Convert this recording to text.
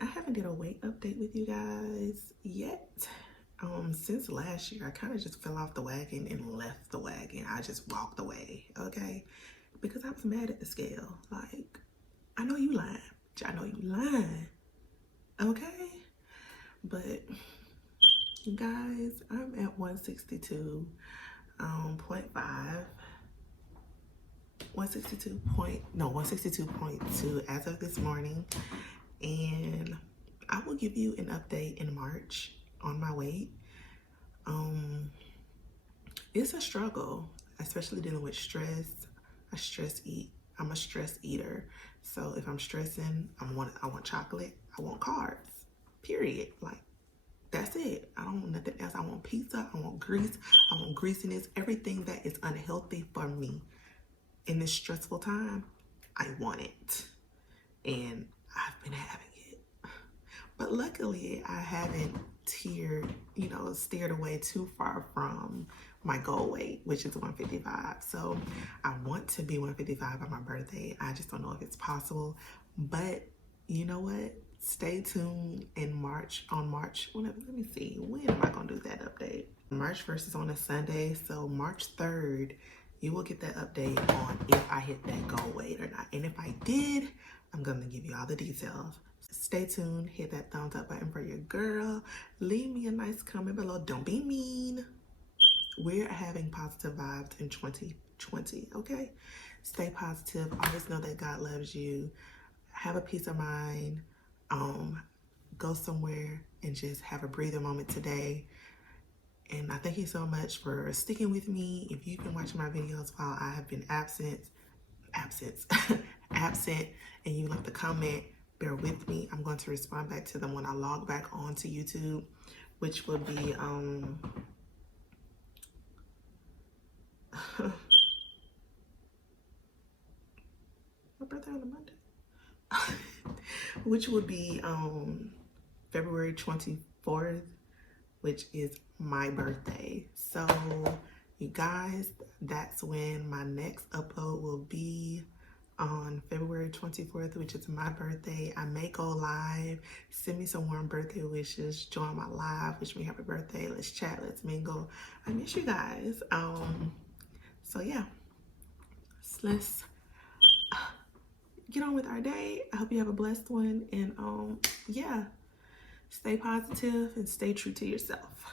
I haven't did a weight update with you guys yet. Since last year, I kind of just fell off the wagon and left the wagon. I just walked away, okay? Because I was mad at the scale. Like, I know you lying. I know you lying, okay? But guys, I'm at 162.5. 162.2 as of this morning. And I will give you an update in March on my weight. It's a struggle, especially dealing with stress. I'm a stress eater. So if I'm stressing, I want chocolate, I want carbs, period. Like, that's it. I don't want nothing else. I want pizza, I want grease, I want greasiness, everything that is unhealthy for me in this stressful time, I want it. And I've been having it. But luckily, I haven't steered away too far from my goal weight, which is 155. So I want to be 155 by my birthday. I just don't know if it's possible. But you know what? Stay tuned in March, whenever, let me see, when am I gonna do that update? March 1st is on a Sunday, so March 3rd, you will get that update on if I hit that goal weight or not. And if I did, I'm gonna give you all the details. Stay tuned, hit that thumbs up button for your girl. Leave me a nice comment below. Don't be mean. We're having positive vibes in 2020, okay? Stay positive. Always know that God loves you. Have a peace of mind. Go somewhere and just have a breather moment today. And I thank you so much for sticking with me. If you've been watching my videos while I have been absent, and you left a comment, bear with me. I'm going to respond back to them when I log back onto YouTube, which will be my birthday on a Monday, which would be February 24th, which is my birthday. So you guys, that's when my next upload will be, on February 24th, which is my birthday. I may go live. Send me some warm birthday wishes. Join my live. Wish me happy birthday. Let's chat. Let's mingle. I miss you guys. So yeah, let's get on with our day. I hope you have a blessed one. And yeah, stay positive and stay true to yourself.